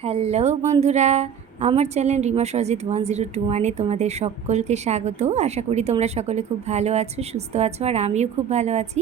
Hello বন্ধুরা। আমার channel Rima Sajit one zero two ওয়ানে তোমাদের সকলকে স্বাগত। আশা করি তোমরা সকলে খুব ভালো আছো, সুস্থ আছো, আর আমিও খুব ভালো আছি।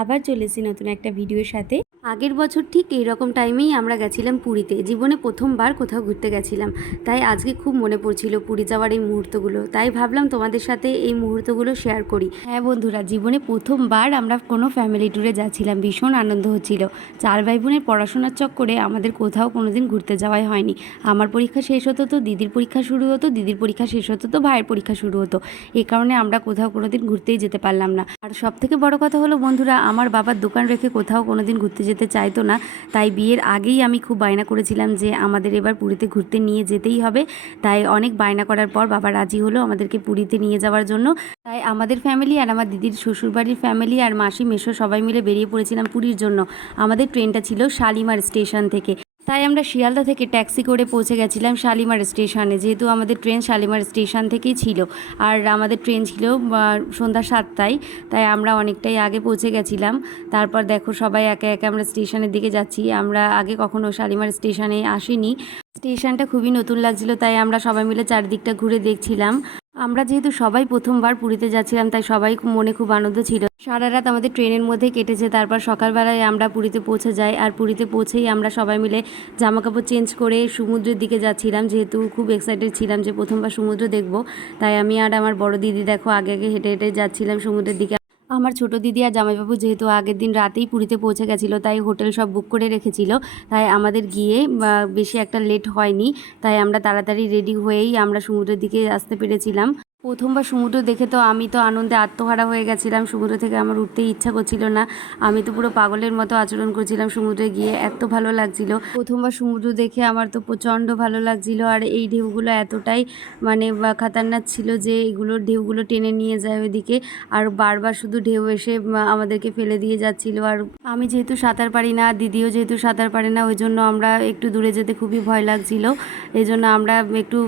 আবার চলেছি নতুন একটা ভিডিওর সাথে। আগের বছর ঠিক এই রকম টাইমেই আমরা গেছিলাম পুরীতে। জীবনে প্রথমবার কোথাও ঘুরতে গেছিলাম। তাই আজকে খুব মনে পড়ছিল পুরী যাওয়ার এই মুহূর্তগুলো। তাই ভাবলাম তোমাদের সাথে এই মুহূর্তগুলো শেয়ার করি। হ্যাঁ বন্ধুরা, জীবনে প্রথমবার আমরা কোনো ফ্যামিলি ট্যুরে যাচ্ছিলাম। ভীষণ আনন্দ হচ্ছিল। চার ভাই বোনের পড়াশোনার চক্করে আমাদের কোথাও কোনো দিন ঘুরতে যাওয়াই হয়নি। আমার পরীক্ষা শেষ হতো তো দিদির পরীক্ষা শুরু হতো, দিদির পরীক্ষা শেষ হতো তো ভাইয়ের পরীক্ষা শুরু হতো। এই কারণে আমরা কোথাও কোনোদিন ঘুরতেই যেতে পারলাম না। আর সব থেকে বড় কথা হলো বন্ধুরা, আমার বাবার দোকান রেখে কোথাও কোনো দিন ঘুরতে যেতে চাইতো না। তাই বিয়ের আগেই আমি খুব বায়না করেছিলাম যে আমাদের এবার পুরীতে ঘুরতে নিয়ে যেতেই হবে। তাই অনেক বায়না করার পর বাবা রাজি হলো আমাদেরকে পুরীতে নিয়ে যাওয়ার জন্য। তাই আমাদের ফ্যামিলি আর আমার দিদির শ্বশুরবাড়ির ফ্যামিলি আর মাসি মেশো সবাই মিলে বেরিয়ে পড়েছিলাম পুরীর জন্য। আমাদের ট্রেনটা ছিল শালিমার স্টেশন থেকে। তাই আমরা শিয়ালদা থেকে ট্যাক্সি করে পৌঁছে গেছিলাম শালিমার স্টেশনে, যেহেতু আমাদের ট্রেন শালিমার স্টেশন থেকেই ছিল। আর আমাদের ট্রেন ছিল সন্ধ্যা সাতটায়, তাই আমরা অনেকটাই আগে পৌঁছে গেছিলাম। তারপর দেখো সবাই একে একে আমরা স্টেশনের দিকে যাচ্ছি। আমরা আগে কখনো শালিমার স্টেশনে আসিনি। স্টেশনটা খুবই নতুন লাগছিল, তাই আমরা সবাই মিলে চারিদিকটা ঘুরে দেখছিলাম। আমরা যেহেতু সবাই প্রথমবার পুরীতে যাচ্ছিলাম, তাই সবাই মনে খুব আনন্দ ছিল। সারা রাত আমাদের ট্রেনের মধ্যে কেটেছে, তারপর সকালবেলায় আমরা পুরীতে পৌঁছে যাই। আর পুরীতে পৌঁছেই আমরা সবাই মিলে জামা কাপড় চেঞ্জ করে সমুদ্রের দিকে যাচ্ছিলাম। যেহেতু খুব এক্সাইটেড ছিলাম যে প্রথমবার সমুদ্র দেখব, তাই আমি আর আমার বড় দিদি দেখো, আগে আগে হেঁটে হেঁটে যাচ্ছিলাম সমুদ্রের দিকে। আমার ছোট দিদি আর জামাইবাবু যেহেতু আগের দিন রাতেই পুরীতে পৌঁছে গেছিল, তাই হোটেল সব বুক করে রেখেছিল। তাই আমাদের গিয়ে বেশি একটা লেট হয়নি, তাই আমরা তাড়াতাড়ি রেডি হয়েই আমরা সমুদ্রের দিকে আসতে পেরেছিলাম। প্রথমবার সমুদ্র দেখে তো আমি তো আনন্দে আত্মহারা হয়ে গেছিলাম। সমুদ্র থেকে আমার উঠতেই ইচ্ছা করছিল না। আমি তো পুরো পাগলের মতো আচরণ করছিলাম সমুদ্রে গিয়ে, এত ভালো লাগছিল। প্রথমবার সমুদ্র দেখে আমার তো প্রচণ্ড ভালো লাগছিল আর এই ঢেউগুলো এতটাই মানে খাতারনাক ছিল যে এগুলোর ঢেউগুলো টেনে নিয়ে যায় ওইদিকে আর বারবার শুধু ঢেউ এসে আমাদেরকে ফেলে দিয়ে যাচ্ছিল আর আমি যেহেতু সাঁতার পারি না, দিদিও যেহেতু সাঁতার পারে না ওই জন্য আমরা একটু দূরে যেতে খুবই ভয় লাগছিল। এই জন্য আমরা একটু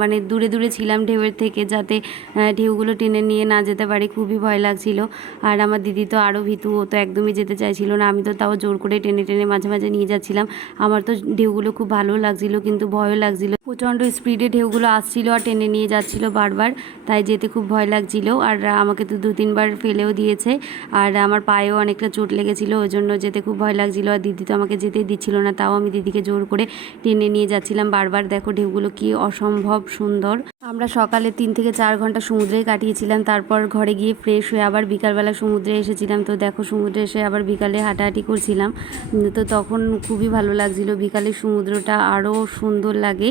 মানে দূরে দূরে ছিলাম ঢেউয়ের থেকে যাতে আহ, ঢেউগুলো টেনে নিয়ে না যেতে পারে খুবই ভয় লাগছিল। আর আমার দিদি তো আরও ভীতু ও তো একদমই যেতে চাইছিল না। আমি তো তাও জোর করে টেনে টেনে মাঝে মাঝে নিয়ে যাচ্ছিলাম। আমার তো ঢেউগুলো খুব ভালো লাগছিল কিন্তু ভয়ও লাগছিল। প্রচণ্ড স্পিডে ঢেউগুলো আসছিল আর টেনে নিয়ে যাচ্ছিল বারবার, তাই যেতে খুব ভয় লাগছিল। আর আমাকে তো দু তিনবার ফেলেও দিয়েছে। আর, আমার পায়েও অনেকটা চোট লেগেছিল ওই জন্য যেতে খুব ভয় লাগছিল। আর দিদি তো আমাকে যেতেই দিচ্ছিল না, তাও আমি দিদিকে জোর করে টেনে নিয়ে যাচ্ছিলাম বারবার। দেখো ঢেউগুলো কি অসম্ভব সুন্দর। আমরা সকালে তিন থেকে চার ঘণ্টা সমুদ্রেই কাটিয়েছিলাম, তারপর ঘরে গিয়ে ফ্রেশ হয়ে আবার বিকালবেলা সমুদ্রে এসেছিলাম। তো দেখো সমুদ্রে এসে আবার বিকালে হাঁটাহাঁটি করছিলাম। তো তখন খুবই ভালো লাগছিল, বিকালে সমুদ্রটা আরও সুন্দর লাগে।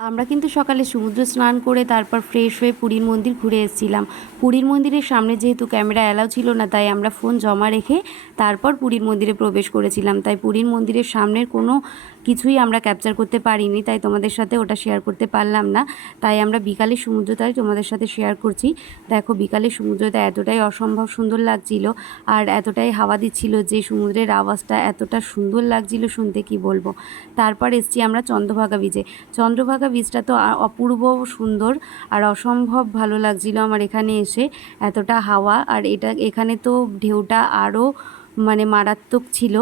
আমরা কিন্তু সকালে সমুদ্র স্নান করে তারপর ফ্রেশ হয়ে পুরীর মন্দির ঘুরে এসেছিলাম। পুরীর মন্দিরের সামনে যেহেতু ক্যামেরা অ্যালাউ ছিল না, তাই আমরা ফোন জমা রেখে তারপর পুরীর মন্দিরে প্রবেশ করেছিলাম। তাই পুরীর মন্দিরের সামনের কোনো কিছুই আমরা ক্যাপচার করতে পারিনি, তাই তোমাদের সাথে ওটা শেয়ার করতে পারলাম না। তাই আমরা বিকালে সমুদ্রটাই তোমাদের সাথে শেয়ার করছি। দেখো, বিকালে সমুদ্রটা এতটাই অসম্ভব সুন্দর লাগছিল আর এতটাই হাওয়া দিচ্ছিল যে সমুদ্রের আওয়াজটা এতটা সুন্দর লাগছিল শুনতে, কি বলব? তারপর এসছি আমরা চন্দ্রভাগা বীচে চন্দ্রভাগা বীচটা তো অপূর্ব সুন্দর আর অসম্ভব ভালো লাগছিল আমার এখানে এসে এতটা হাওয়া। আর এটা এখানে তো ঢেউটা আরও মানে মারাত্মক ছিল।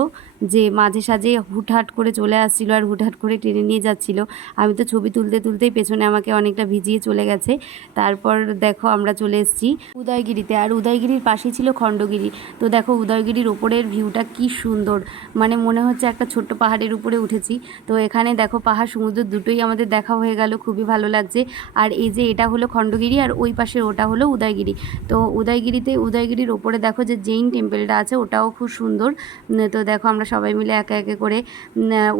যে মাঝে সাঝে হুটহাট করে চলে আসছিল আর হুটহাট করে টেনে নিয়ে যাচ্ছিল। আমি তো ছবি তুলতে তুলতেই পেছনে আমাকে অনেকটা ভিজিয়ে চলে গেছে। তারপর দেখো আমরা চলে এসেছি উদয়গিরিতে। আর উদয়গিরির পাশেই ছিল খণ্ডগিরি। তো দেখো উদয়গিরির ওপরের ভিউটা কি সুন্দর। মানে মনে হচ্ছে একটা ছোট্ট পাহাড়ের উপরে উঠেছি। তো এখানে দেখো পাহাড়, সমুদ্র দুটোই আমাদের দেখা হয়ে গেল। খুবই ভালো লাগছে। আর এই যে এটা হলো খণ্ডগিরি আর ওই পাশের ওটা হলো উদয়গিরি। তো উদয়গিরিতে, উদয়গিরির ওপরে দেখো যে জেইন টেম্পলটা আছে ওটাও খুব সুন্দর। তো দেখো আমরা সবাই মিলে একে একে করে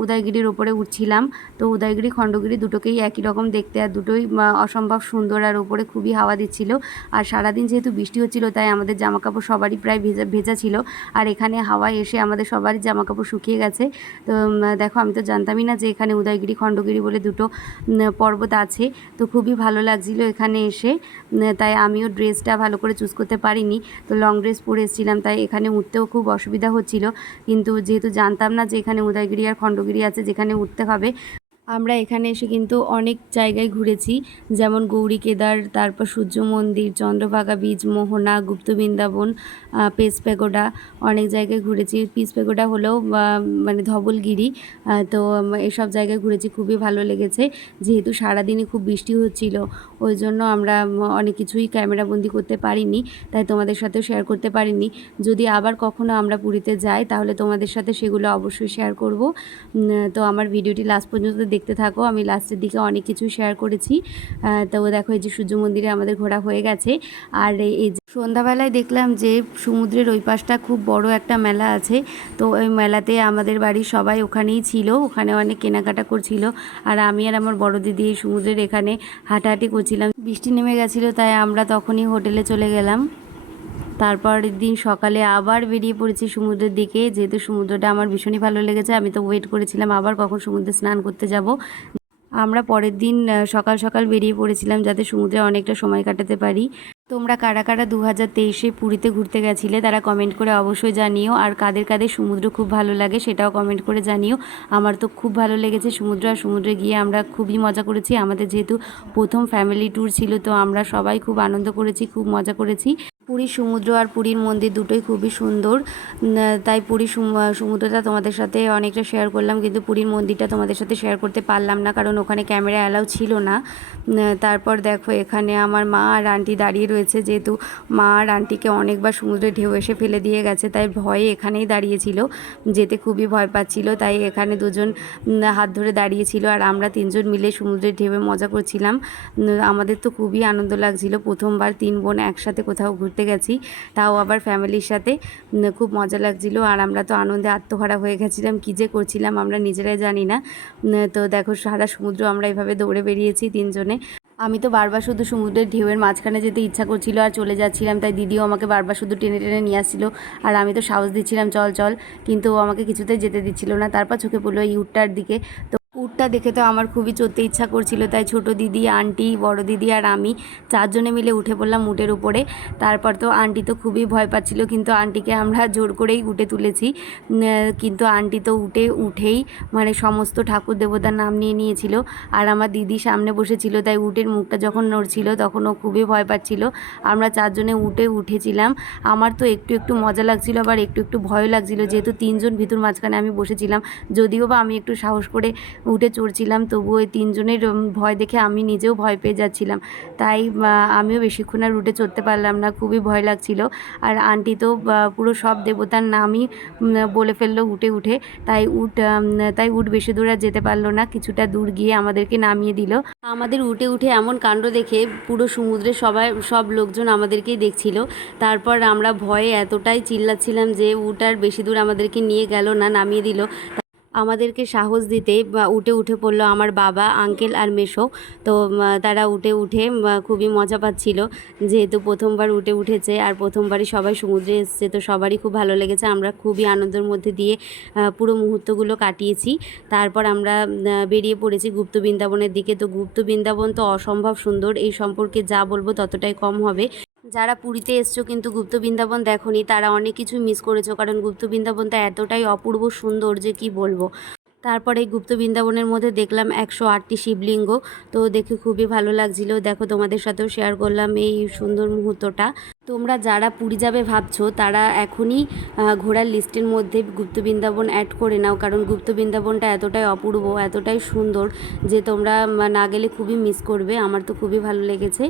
উদয়গিরির ওপরে উঠছিলাম। তো উদয়গিরি, খণ্ডগিরি দুটোকেই একই রকম দেখতে আর দুটোই অসম্ভব সুন্দর আর ওপরে খুবই হাওয়া দিচ্ছিল। আর সারাদিন যেহেতু বৃষ্টি হচ্ছিল, তাই আমাদের জামা কাপড় সবারই প্রায় ভেজা ভেজা ছিল। আর এখানে হাওয়া এসে আমাদের সবারই জামা কাপড় শুকিয়ে গেছে। তো দেখো, আমি তো জানতামই না যে এখানে উদয়গিরি, খণ্ডগিরি বলে দুটো পর্বত আছে। তো খুবই ভালো লাগছিল এখানে এসে। তাই আমিও ড্রেসটা ভালো করে চুজ করতে পারিনি। তো লং ড্রেস পরে এসেছিলাম, তাই এখানে উঠতেও খুব অসুবিধা হচ্ছিল। কিন্তু যেহেতু জানতাম না যে এখানে উদয়গিরি আর খণ্ডগিরি আছে, যেখানে উঠতে হবে। আমরা এখানে এসে কিন্তু অনেক জায়গায় ঘুরেছি, যেমন গৌরী কেদার, তারপর সূর্য মন্দির, চন্দ্রভাগা বীজ মোহনা, গুপ্ত বৃন্দাবন পেস পেগোডা অনেক জায়গায় ঘুরেছি। পিস পেগোডা হলেও মানে ধবলগিরি তো এসব জায়গায় ঘুরেছি, খুবই ভালো লেগেছে। যেহেতু সারাদিনই খুব বৃষ্টি হচ্ছিল, ওই জন্য আমরা অনেক কিছুই ক্যামেরাবন্দি করতে পারিনি, তাই তোমাদের সাথেও শেয়ার করতে পারিনি। যদি আবার কখনো আমরা পুরীতে যাই, তাহলে তোমাদের সাথে সেগুলো অবশ্যই শেয়ার করব। তো আমার ভিডিওটি লাস্ট পর্যন্ত দেখতে থাকো, আমি লাস্টের দিকে অনেক কিছু শেয়ার করেছি। তো দেখো, এই যে সূর্য মন্দিরে আমাদের ঘোরা হয়ে গেছে, আর এই- সন্ধ্যাবেলায় দেখলাম যে সমুদ্রের ওই পাশটা খুব বড় একটা মেলা আছে। তো ওই মেলাতে আমাদের বাড়ির সবাই ওখানেই ছিল, ওখানে অনেক কেনাকাটা করছিল। আর আমি আর আমার বড় দিদি এই সমুদ্রের এখানে হাঁটাহাঁটি করছিলাম। বৃষ্টি নেমে গেছিল, তাই আমরা তখনই হোটেলে চলে গেলাম। তারপরের দিন সকালে আবার বেরিয়ে পড়েছি সমুদ্রের দিকে। যেহেতু সমুদ্রটা আমার ভীষণই ভালো লেগেছে, আমি তো ওয়েট করেছিলাম আবার কখন সমুদ্রে স্নান করতে যাব। আমরা পরের দিন সকাল সকাল বেরিয়ে পড়েছিলাম যাতে সমুদ্রে অনেকটা সময় কাটাতে পারি। তোমরা কারা কারা দু হাজার তেইশে পুরীতে ঘুরতে গেছিলে, তারা কমেন্ট করে অবশ্যই জানিও। আর কাদের কাদের সমুদ্র খুব ভালো লাগে সেটাও কমেন্ট করে জানিও। আমার তো খুব ভালো লেগেছে সমুদ্র, আর সমুদ্রে গিয়ে আমরা খুবই মজা করেছি। আমাদের যেহেতু প্রথম ফ্যামিলি ট্যুর ছিল, তো আমরা সবাই খুব আনন্দ করেছি, খুব মজা করেছি। পুরীর সমুদ্র আর পুরীর মন্দির দুটোই খুবই সুন্দর। তাই পুরীর সমুদ্রটা তোমাদের সাথে অনেকটা শেয়ার করলাম, কিন্তু পুরীর মন্দিরটা তোমাদের সাথে শেয়ার করতে পারলাম না, কারণ ওখানে ক্যামেরা অ্যালাউ ছিল না। তারপর দেখো এখানে আমার মা আর আন্টি দাঁড়িয়ে রয়েছে, যেহেতু মা আর আন্টিকে অনেকবার সমুদ্রে ঢেউ এসে ফেলে দিয়ে গেছে, তাই ভয়ে এখানেই দাঁড়িয়েছিল। যেতে খুবই ভয় পাচ্ছিল, তাই এখানে দুজন হাত ধরে দাঁড়িয়েছিল আর আমরা তিনজন মিলে সমুদ্রের ঢেউয়ে মজা করছিলাম। আমাদের তো খুবই আনন্দ লাগছিল, প্রথমবার তিন বোন একসাথে কোথাও ঘুরতে গেছি, তাও আবার ফ্যামিলির সাথে। খুব মজা লাগছিল আর আমরা তো আনন্দে আত্মহারা হয়ে গেছিলাম, কী যে করছিলাম আমরা নিজেরাই জানি না। তো দেখো সারা সমুদ্র আমরা এইভাবে দৌড়ে বেরিয়েছি তিনজনে। আমি তো বারবার শুধু সমুদ্রের ঢেউয়ের মাঝখানে যেতে ইচ্ছা করছিল আর চলে যাচ্ছিলাম, তাই দিদিও আমাকে বারবার শুধু টেনে টেনে নিয়ে আসছিল আর আমি তো সাহস দিচ্ছিলাম, চল চল। কিন্তু আমাকে কিছুতেই যেতে দিচ্ছিল না। তারপর চোখে পড়ল এই উটটার দিকে। তো উটটা দেখে তো আমার খুবই চড়তে ইচ্ছা করছিল। তাই ছোট দিদি, আন্টি, বড় দিদি আর আমি চারজনে মিলে উঠে পড়লাম উটের উপরে। তারপর তো আন্টি তো খুবই ভয় পাচ্ছিল, কিন্তু আন্টিকে আমরা জোর করেই উঠে তুলেছি। কিন্তু আন্টি তো উঠে, উঠেই মানে সমস্ত ঠাকুর দেবতার নাম নিয়ে নিয়েছিল। আর আমার দিদি সামনে বসেছিল, তাই উটের মুখটা যখন নড়ছিল তখন ও খুবই ভয় পাচ্ছিল। আমরা চারজনে উঠে উঠেছিলাম। আমার তো একটু একটু মজা লাগছিল, আবার একটু একটু ভয় লাগছিল। যেহেতু তিনজন ভিতর মাঝখানে আমি বসেছিলাম, যদিও বা আমি একটু সাহস করে উঠে চড়ছিলাম তবু ওই তিনজনের ভয় দেখে আমি নিজেও ভয় পেয়ে যাচ্ছিলাম। তাই আমিও বেশিক্ষণ আর উঠে চড়তে পারলাম না, খুবই ভয় লাগছিল। আর আন্টি তো পুরো সব দেবতার নামই বলে ফেলল উঠে উঠে। তাই উঠ তাই উঠ বেশি দূর আর যেতে পারল না, কিছুটা দূর গিয়ে আমাদেরকে নামিয়ে দিল। আমাদের উঠে উঠে এমন কাণ্ড দেখে পুরো সমুদ্রে সবাই, সব লোকজন আমাদেরকেই দেখছিল। তারপর আমরা ভয়ে এতটাই চিল্লাচ্ছিলাম যে উট আর বেশি দূর আমাদেরকে নিয়ে গেল না, নামিয়ে দিল। আমাদেরকে সাহস দিতে উঠে উঠে পড়ল আমার বাবা আঙ্কেল আর মেশো তো তারা উঠে উঠে খুবই মজা পাচ্ছিল। যেহেতু প্রথমবার উঠে উঠেছে আর প্রথমবারই সবাই সমুদ্রে এসছে, তো সবারই খুব ভালো লেগেছে। আমরা খুবই আনন্দের মধ্যে দিয়ে পুরো মুহূর্তগুলো কাটিয়েছি। তারপর আমরা বেরিয়ে পড়েছি গুপ্ত বৃন্দাবনের দিকে। তো গুপ্ত বৃন্দাবন তো অসম্ভব সুন্দর। এই সম্পর্কে যা বলব ততটাই কম হবে। যারা পুরীতে এসছো কিন্তু গুপ্ত বৃন্দাবন দেখো তারা অনেক কিছু মিস করেছ, কারণ গুপ্ত বৃন্দাবনটা এতটাই অপূর্ব সুন্দর যে কি বলব। তারপরে গুপ্ত বৃন্দাবনের মধ্যে দেখলাম একশো আটটি শিবলিঙ্গ। তো দেখে খুবই ভালো লাগছিল। দেখো, তোমাদের সাথেও শেয়ার করলাম এই সুন্দর মুহূর্তটা। তোমরা যারা পুরী যাবে ভাবছ, তারা এখনই ঘোরার লিস্টের মধ্যে গুপ্ত বৃন্দাবন অ্যাড করে নাও। কারণ গুপ্ত বৃন্দাবনটা এতটাই অপূর্ব, এতটাই সুন্দর যে তোমরা না গেলে খুবই মিস করবে। আমার তো খুবই ভালো লেগেছে।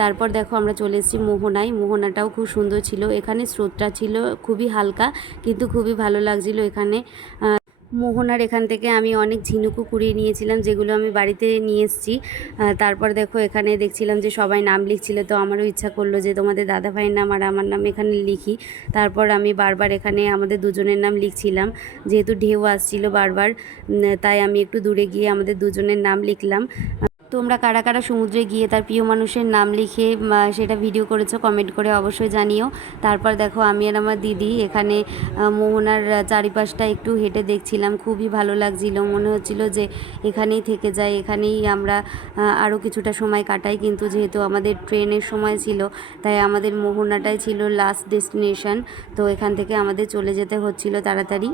তারপর দেখো, আমরা চলে এসেছি মোহনায়। মোহনাটাও খুব সুন্দর ছিল। এখানে স্রোতটা ছিল খুবই হালকা, কিন্তু খুবই ভালো লাগছিল এখানে। মোহনার এখান থেকে আমি অনেক ঝিনুকও কুড়িয়ে নিয়েছিলাম, যেগুলো আমি বাড়িতে নিয়ে এসেছি। তারপর দেখো এখানে দেখছিলাম যে সবাই নাম লিখছিল, তো আমারও ইচ্ছা করল যে তোমাদের দাদা ভাইয়ের নাম আর আমার নাম এখানে লিখি। তারপর আমি বারবার এখানে আমাদের দুজনের নাম লিখছিলাম, যেহেতু ঢেউ আসছিল বারবার তাই আমি একটু দূরে গিয়ে আমাদের দুজনের নাম লিখলাম। তোমরা কারা কারা সমুদ্রে গিয়ে তার প্রিয় মানুষের নাম লিখে সেটা ভিডিও করেছ কমেন্ট করে অবশ্যই জানিও। তারপর দেখো, আমি আর আমার দিদি এখানে মোহনার চারিপাশটা একটু হেঁটে দেখছিলাম, খুবই ভালো লাগছিল। মনে হচ্ছিল যে এখানেই থেকে যাই এখানেই আমরা আরও কিছুটা সময় কাটাই। কিন্তু যেহেতু আমাদের ট্রেনের সময় ছিল, তাই আমাদের মোহনাটাই ছিল লাস্ট ডেস্টিনেশন তো এখান থেকে আমাদের চলে যেতে হচ্ছিল তাড়াতাড়ি।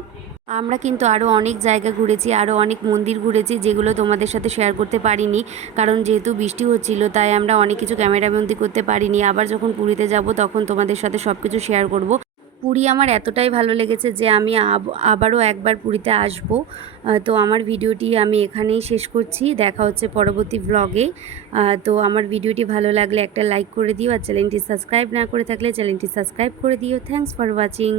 আমরা কিন্তু আরও অনেক জায়গা ঘুরেছি আরও অনেক মন্দির ঘুরেছি যেগুলো তোমাদের সাথে শেয়ার করতে পারিনি। কারণ যেহেতু বৃষ্টি হচ্ছিল, তাই আমরা অনেক কিছু ক্যামেরাবন্দি করতে পারিনি। আবার যখন পুরীতে যাব, তখন তোমাদের সাথে সব কিছু শেয়ার করব। পুরী আমার এতটাই ভালো লেগেছে যে আমি আবারও একবার পুরীতে আসব। তো আমার ভিডিওটি আমি এখানেই শেষ করছি। দেখা হচ্ছে পরবর্তী ব্লগে তো আমার ভিডিওটি ভালো লাগলে একটা লাইক করে দিও আর চ্যানেলটি সাবস্ক্রাইব না করে থাকলে চ্যানেলটি সাবস্ক্রাইব করে দিও। Thanks for watching